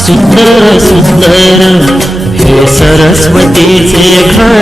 सुंदर सुंदर हे सरस्वतीचे घर.